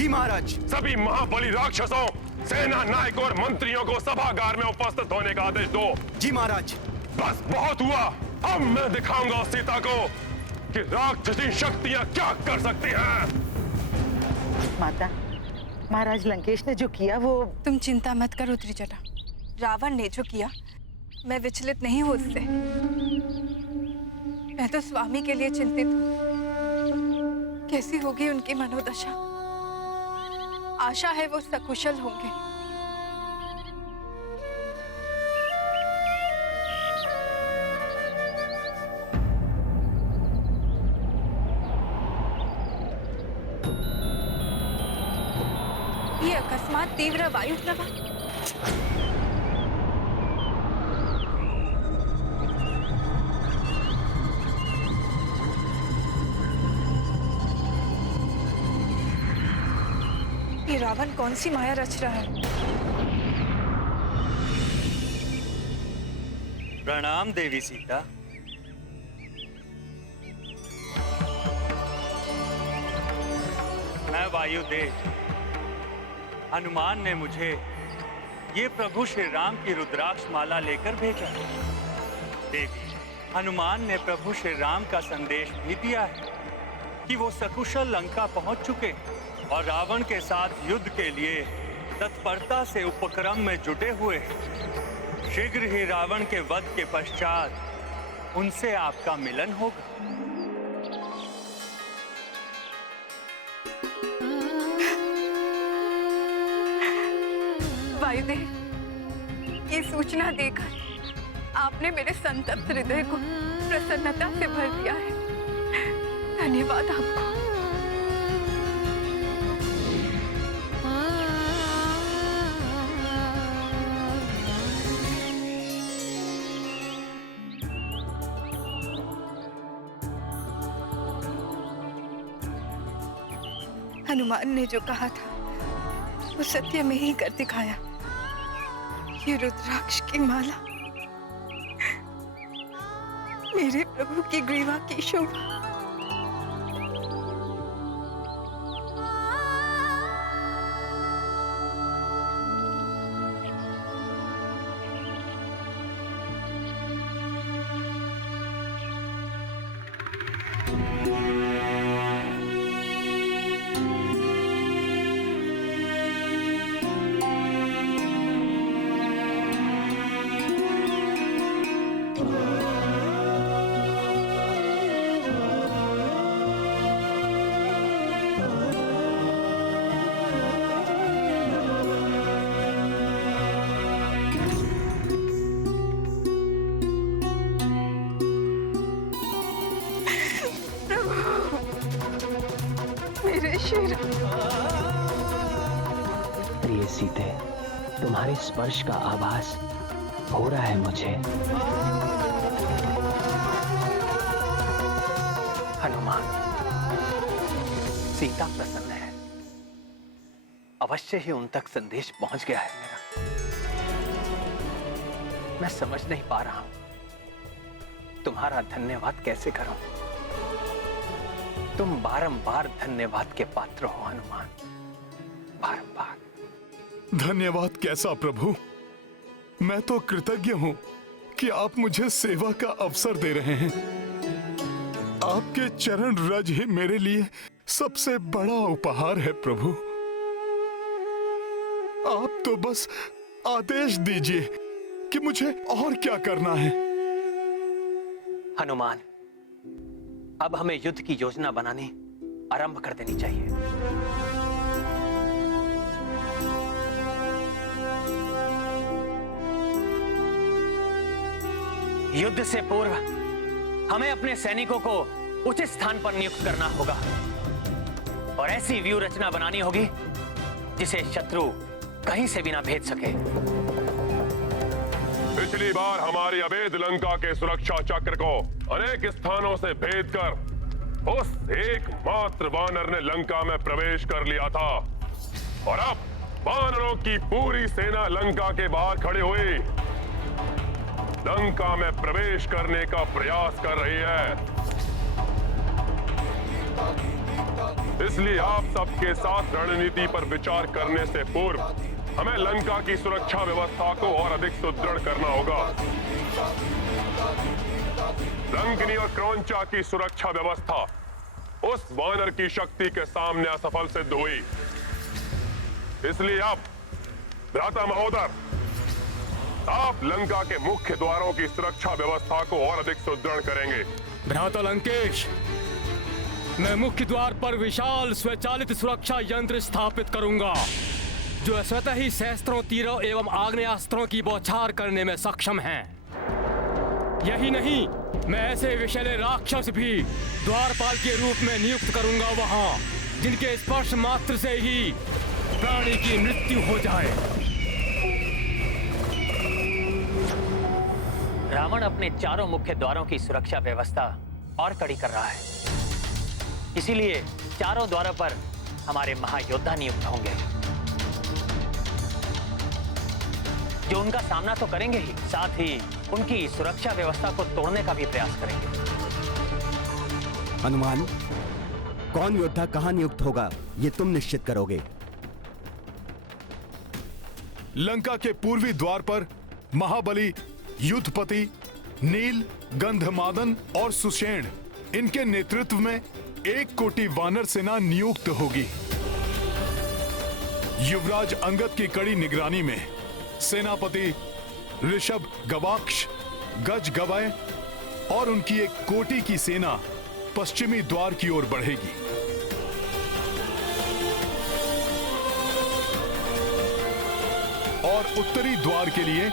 जी महाराज। सभी महाबली राक्षसों, सेना नायकों और मंत्रियों को सभागार में उपस्थित होने का आदेश दो। जी महाराज। बस बहुत हुआ, अब मैं दिखाऊंगा सीता को कि राक्षसी शक्तियां क्या कर सकती हैं। माता, महाराज लंकेश ने जो किया वो... तुम चिंता मत करो त्रिजटा। रावण ने जो किया मैं विचलित नहीं हूं उससे। मैं तो स्वामी के लिए चिंतित हूं। कैसी होगी उनकी मनोदशा। आशा है वो सकुशल होंगे। ये अकस्मात तीव्र वायु प्रवाह। ये रावण कौन सी माया रच रहा है? प्रणाम देवी सीता। मैं वायुदेव हनुमान ने मुझे ये प्रभु श्री राम की रुद्राक्ष माला लेकर भेजा। देवी, हनुमान ने प्रभु श्री राम का संदेश भी दिया है कि वो सकुशल लंका पहुंच चुके और रावण के साथ युद्ध के लिए तत्परता से उपक्रम में जुटे हुए हैं। शीघ्र ही रावण के वध के पश्चात उनसे आपका मिलन होगा। वायुदेव, ये सूचना देकर आपने मेरे संतप्त हृदय को प्रसन्नता से भर दिया है। धन्यवाद आपको। हनुमान ने जो कहा था वो सत्य में ही कर दिखाया। ये रुद्राक्ष की माला मेरे प्रभु की ग्रीवा की शोभा। प्रिय सीते, तुम्हारे स्पर्श का आभास हो रहा है मुझे। हनुमान, सीता प्रसन्न है। अवश्य ही उन तक संदेश पहुंच गया है मेरा। मैं समझ नहीं पा रहा हूं तुम्हारा धन्यवाद कैसे करूं। तुम बारंबार धन्यवाद के पात्र हो हनुमान, बारंबार। धन्यवाद कैसा प्रभु, मैं तो कृतज्ञ हूं कि आप मुझे सेवा का अवसर दे रहे हैं। आपके चरण रज ही मेरे लिए सबसे बड़ा उपहार है प्रभु। आप तो बस आदेश दीजिए कि मुझे और क्या करना है। हनुमान, अब हमें युद्ध की योजना बनानी आरंभ कर देनी चाहिए। युद्ध से पूर्व हमें अपने सैनिकों को उचित स्थान पर नियुक्त करना होगा और ऐसी व्यूह रचना बनानी होगी जिसे शत्रु कहीं से भी ना भेद सके। पिछली बार हमारी अवैध लंका के सुरक्षा चक्र को अनेक स्थानों से भेद कर उस एकमात्र वानर ने लंका में प्रवेश कर लिया था और अब वानरों की पूरी सेना लंका के बाहर खड़ी हुई लंका में प्रवेश करने का प्रयास कर रही है। इसलिए आप सबके साथ रणनीति पर विचार करने से पूर्व हमें लंका की सुरक्षा व्यवस्था को और अधिक सुदृढ़ करना होगा। लंकनी और क्रौंचा की सुरक्षा व्यवस्था उस वानर की शक्ति के सामने असफल सिद्ध हुई। इसलिए अब भ्राता महोदय, आप लंका के मुख्य द्वारों की सुरक्षा व्यवस्था को और अधिक सुदृढ़ करेंगे। भ्राता लंकेश, मैं मुख्य द्वार पर विशाल स्वचालित सुरक्षा यंत्र स्थापित करूंगा जो स्वतः ही शस्त्रों, तीरों एवं आग्नेयास्त्रों की बौछार करने में सक्षम हैं। यही नहीं, मैं ऐसे विषैले राक्षस भी द्वारपाल के रूप में नियुक्त करूंगा वहां जिनके स्पर्श मात्र से ही प्राणी की मृत्यु हो जाए। रावण अपने चारों मुख्य द्वारों की सुरक्षा व्यवस्था और कड़ी कर रहा है। इसीलिए चारों द्वारों पर हमारे महायोद्धा नियुक्त होंगे जो उनका सामना तो करेंगे ही, साथ ही उनकी सुरक्षा व्यवस्था को तोड़ने का भी प्रयास करेंगे। हनुमान, कौन योद्धा कहां नियुक्त होगा ये तुम निश्चित करोगे। लंका के पूर्वी द्वार पर महाबली, युद्धपति, नील, गंधमादन और सुषेण, इनके नेतृत्व में 1 कोटि वानर सेना नियुक्त होगी। युवराज अंगद की कड़ी निगरानी में सेनापति ऋषभ, गवाक्ष, गज, गवय और उनकी 1 कोटि की सेना पश्चिमी द्वार की ओर बढ़ेगी। और उत्तरी द्वार के लिए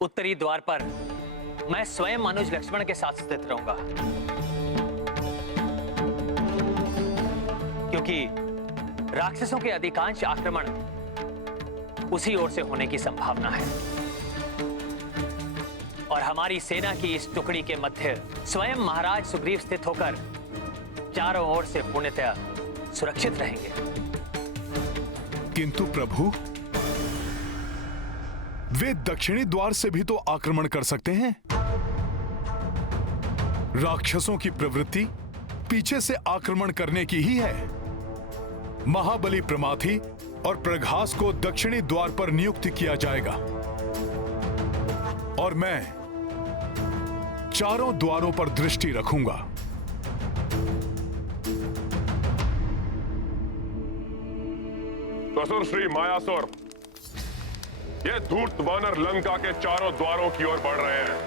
उत्तरी द्वार पर मैं स्वयं अनुज लक्ष्मण के साथ स्थित रहूंगा, क्योंकि राक्षसों के अधिकांश आक्रमण उसी ओर से होने की संभावना है और हमारी सेना की इस टुकड़ी के मध्य स्वयं महाराज सुग्रीव स्थित होकर चारों ओर से पूर्णतया सुरक्षित रहेंगे। किंतु प्रभु, वे दक्षिणी द्वार से भी तो आक्रमण कर सकते हैं। राक्षसों की प्रवृत्ति पीछे से आक्रमण करने की ही है। महाबली प्रमाथी और प्रघास को दक्षिणी द्वार पर नियुक्त किया जाएगा और मैं चारों द्वारों पर दृष्टि रखूंगा। असुर श्री मायासुर, ये धूर्त वानर लंका के चारों द्वारों की ओर बढ़ रहे हैं।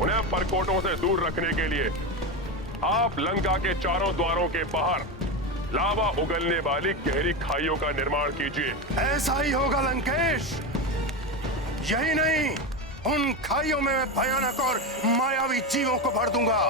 उन्हें परकोटों से दूर रखने के लिए आप लंका के चारों द्वारों के बाहर लावा उगलने वाली गहरी खाइयों का निर्माण कीजिए। ऐसा ही होगा लंकेश। यही नहीं, उन खाइयों में मैं भयानक और मायावी जीवों को भर दूंगा।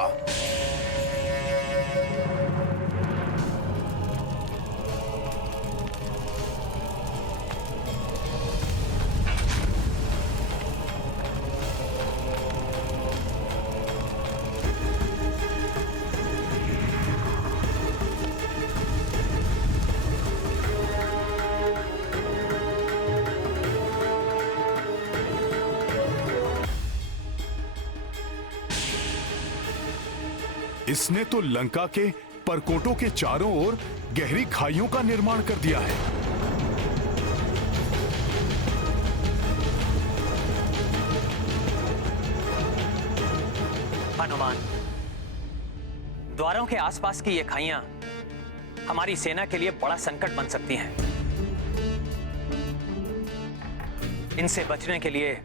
इसने तो लंका के परकोटों के चारों ओर गहरी खाइयों का निर्माण कर दिया है। हनुमान, द्वारों के आसपास की ये खाइयां हमारी सेना के लिए बड़ा संकट बन सकती हैं। इनसे बचने के लिए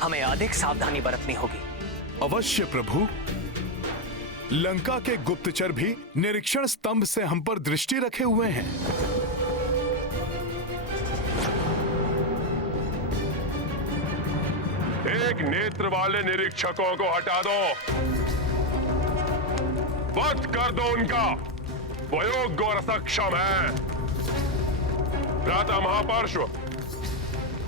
हमें अधिक सावधानी बरतनी होगी। अवश्य प्रभु। लंका के गुप्तचर भी निरीक्षण स्तंभ से हम पर दृष्टि रखे हुए हैं। एक नेत्र वाले निरीक्षकों को हटा दो, वध कर दो उनका। वो योग्य और सक्षम है। भ्राता महापार्श्व,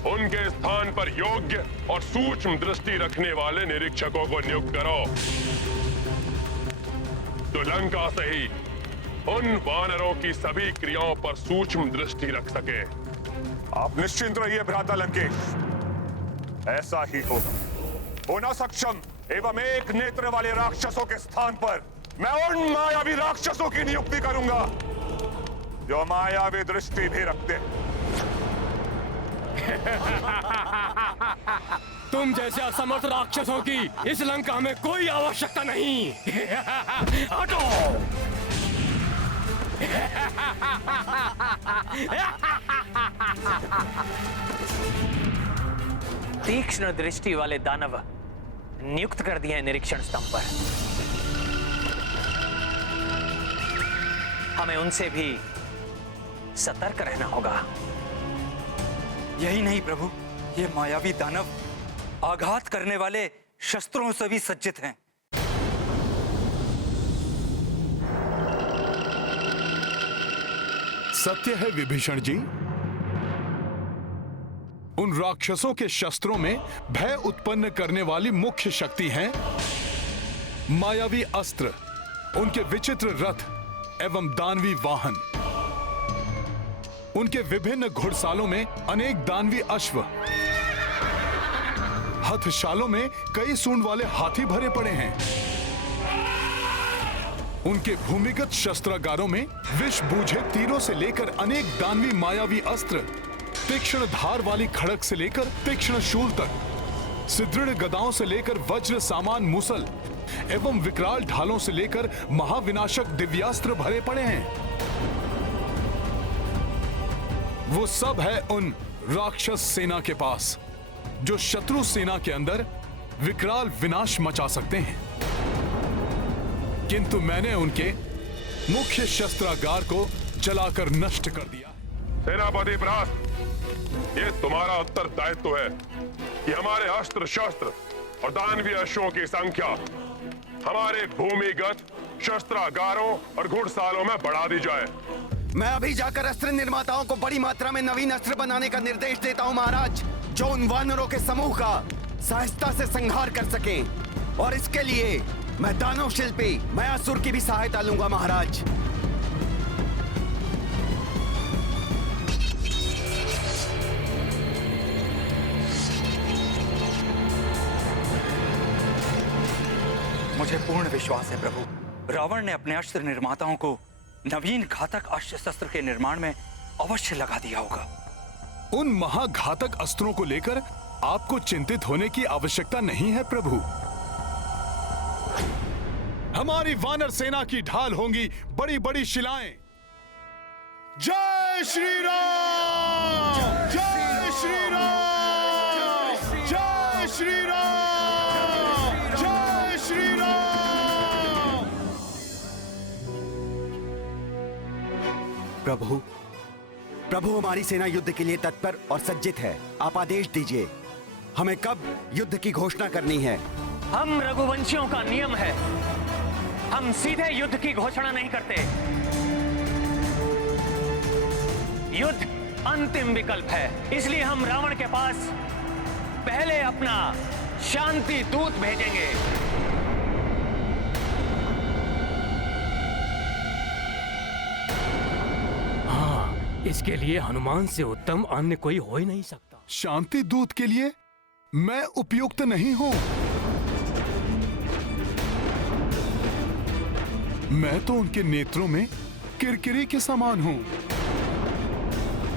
उनके स्थान पर योग्य और सूक्ष्म दृष्टि रखने वाले निरीक्षकों को नियुक्त करो, तो लंका से ही उन वानरों की सभी क्रियाओं पर सूक्ष्म दृष्टि रख सके। आप निश्चिंत रहिए भ्राता लंकेश, ऐसा ही होगा। होना सक्षम एवं एक नेत्र वाले राक्षसों के स्थान पर मैं उन मायावी राक्षसों की नियुक्ति करूंगा जो मायावी दृष्टि भी रखते हैं। तुम जैसे असमर्थ राक्षसों की इस लंका में कोई आवश्यकता नहीं। हटो। तीक्ष्ण दृष्टि वाले दानव नियुक्त कर दिए हैं निरीक्षण स्तंभ पर। हमें उनसे भी सतर्क रहना होगा। यही नहीं प्रभु, ये मायावी दानव आघात करने वाले शस्त्रों से भी सज्जित हैं। सत्य है विभीषण जी, उन राक्षसों के शस्त्रों में भय उत्पन्न करने वाली मुख्य शक्ति हैं मायावी अस्त्र, उनके विचित्र रथ एवं दानवी वाहन, उनके विभिन्न घुड़सालों में अनेक दानवी अश्व, हथशालों में कई सूंड वाले हाथी भरे पड़े हैं, उनके भूमिगत शस्त्रागारों में विष बूझे तीरों से लेकर अनेक दानवी मायावी अस्त्र, तीक्ष्ण धार वाली खड़क से लेकर तीक्ष्ण शूल तक, सुदृढ़ गदाओं से लेकर वज्र सामान मुसल एवं विकराल ढालों से लेकर महाविनाशक दिव्यास्त्र भरे पड़े हैं। वो सब है उन राक्षस सेना के पास जो शत्रु सेना के अंदर विकराल विनाश मचा सकते हैं, किंतु मैंने उनके मुख्य शस्त्रागार को जलाकर नष्ट कर दिया। सेनापति परास्त, ये तुम्हारा उत्तरदायित्व है कि हमारे अस्त्र शस्त्र और दानवीय अश्वों की संख्या हमारे भूमिगत शस्त्रागारों और घुड़सालों में बढ़ा दी जाए। मैं अभी जाकर अस्त्र निर्माताओं को बड़ी मात्रा में नवीन अस्त्र बनाने का निर्देश देता हूं महाराज, जो उन वानरों के समूह का सहजता से संहार कर सकें। और इसके लिए मैं दानव शिल्पी मयासुर की भी सहायता लूंगा महाराज। मुझे पूर्ण विश्वास है प्रभु, रावण ने अपने अस्त्र निर्माताओं को नवीन घातक अस्त्र शस्त्र के निर्माण में अवश्य लगा दिया होगा। उन महाघातक अस्त्रों को लेकर आपको चिंतित होने की आवश्यकता नहीं है प्रभु। हमारी वानर सेना की ढाल होंगी बड़ी बड़ी शिलाएं। जय श्री राम, जय श्री राम, जय श्री राम, जय श्री राम। प्रभु, प्रभु हमारी सेना युद्ध के लिए तत्पर और सज्जित है। आप आदेश दीजिए, हमें कब युद्ध की घोषणा करनी है? हम रघुवंशियों का नियम है, हम सीधे युद्ध की घोषणा नहीं करते। युद्ध अंतिम विकल्प है, इसलिए हम रावण के पास पहले अपना शांति दूत भेजेंगे। हाँ, इसके लिए हनुमान से उत्तम अन्य कोई हो ही नहीं सकता। शांति दूत के लिए मैं उपयुक्त नहीं हूं। मैं तो उनके नेत्रों में किरकिरी के समान हूं।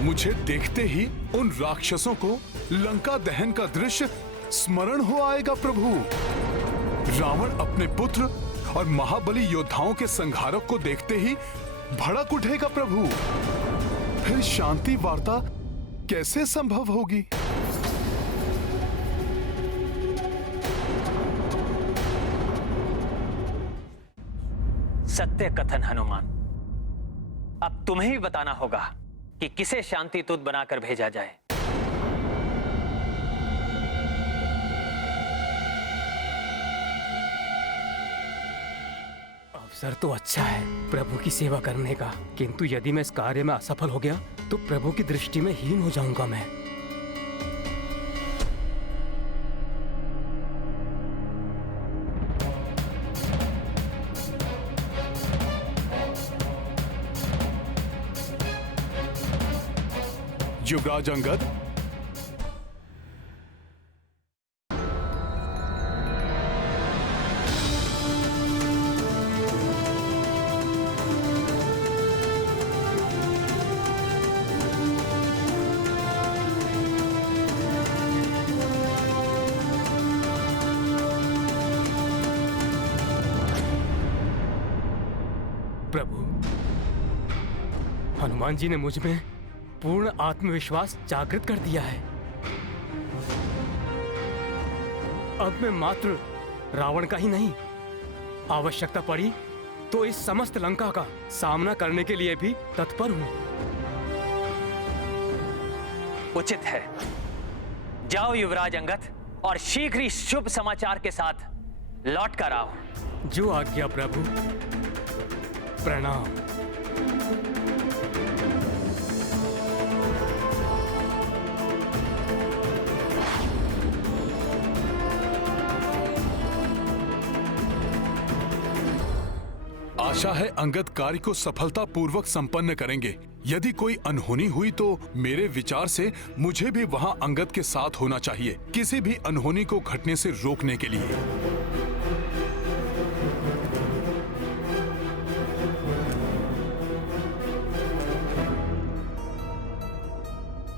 मुझे देखते ही उन राक्षसों को लंका दहन का दृश्य स्मरण हो आएगा प्रभु। रावण अपने पुत्र और महाबली योद्धाओं के संहारक को देखते ही भड़क उठेगा प्रभु। फिर शांति वार्ता कैसे संभव होगी? सत्य कथन हनुमान, अब तुम्हें ही बताना होगा कि किसे शांति दूत बनाकर भेजा जाए। अवसर तो अच्छा है प्रभु की सेवा करने का, किंतु यदि मैं इस कार्य में असफल हो गया तो प्रभु की दृष्टि में हीन हो जाऊंगा मैं। युवराज अंगद, प्रभु। हनुमान जी ने मुझ में पूर्ण आत्मविश्वास जागृत कर दिया है। अब मैं मात्र रावण का ही नहीं, आवश्यकता पड़ी तो इस समस्त लंका का सामना करने के लिए भी तत्पर हूं। उचित है। जाओ युवराज अंगद, और शीघ्र ही शुभ समाचार के साथ लौट कर आओ। जो आज्ञा प्रभु। प्रणाम। आशा है अंगद कार्य को सफलतापूर्वक संपन्न करेंगे। यदि कोई अनहोनी हुई तो मेरे विचार से मुझे भी वहां अंगद के साथ होना चाहिए, किसी भी अनहोनी को घटने से रोकने के लिए।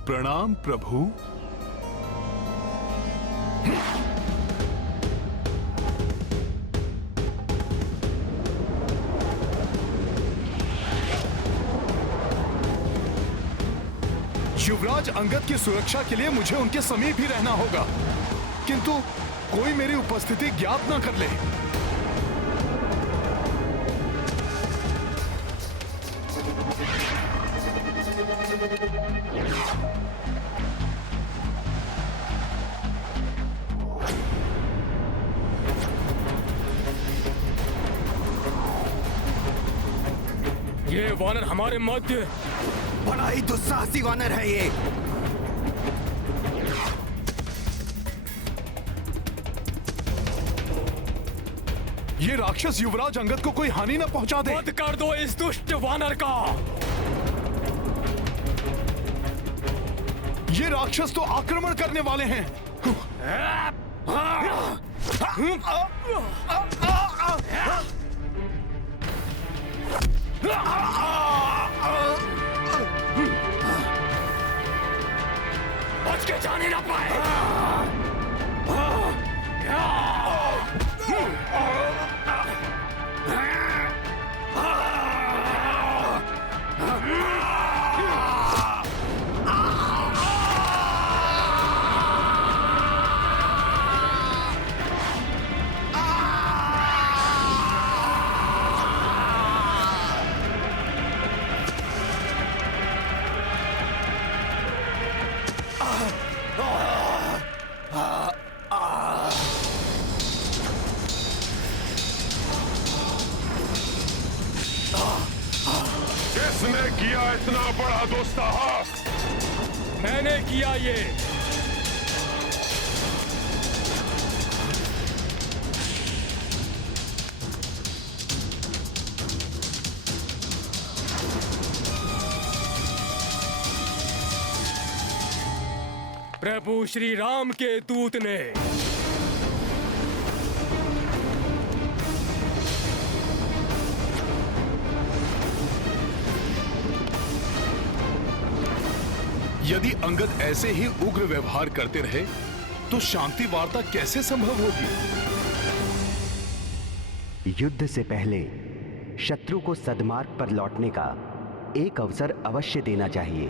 प्रणाम प्रभु। युवराज अंगद की सुरक्षा के लिए मुझे उनके समीप ही रहना होगा, किंतु कोई मेरी उपस्थिति ज्ञात ना कर ले। ये वानर हमारे मध्य। बड़ा ही दुस्साहसी वानर है ये। ये राक्षस युवराज अंगद को कोई हानि न पहुंचा दे। वध कर दो इस दुष्ट वानर का। ये राक्षस तो आक्रमण करने वाले हैं। बच के जाने ना पाए। किसने किया इतना बड़ा दुस्साहस? मैंने किया ये। प्रभु श्री राम के दूत ने। यदि अंगद ऐसे ही उग्र व्यवहार करते रहे तो शांति वार्ता कैसे संभव होगी? युद्ध से पहले शत्रु को सद्मार्ग पर लौटने का एक अवसर अवश्य देना चाहिए।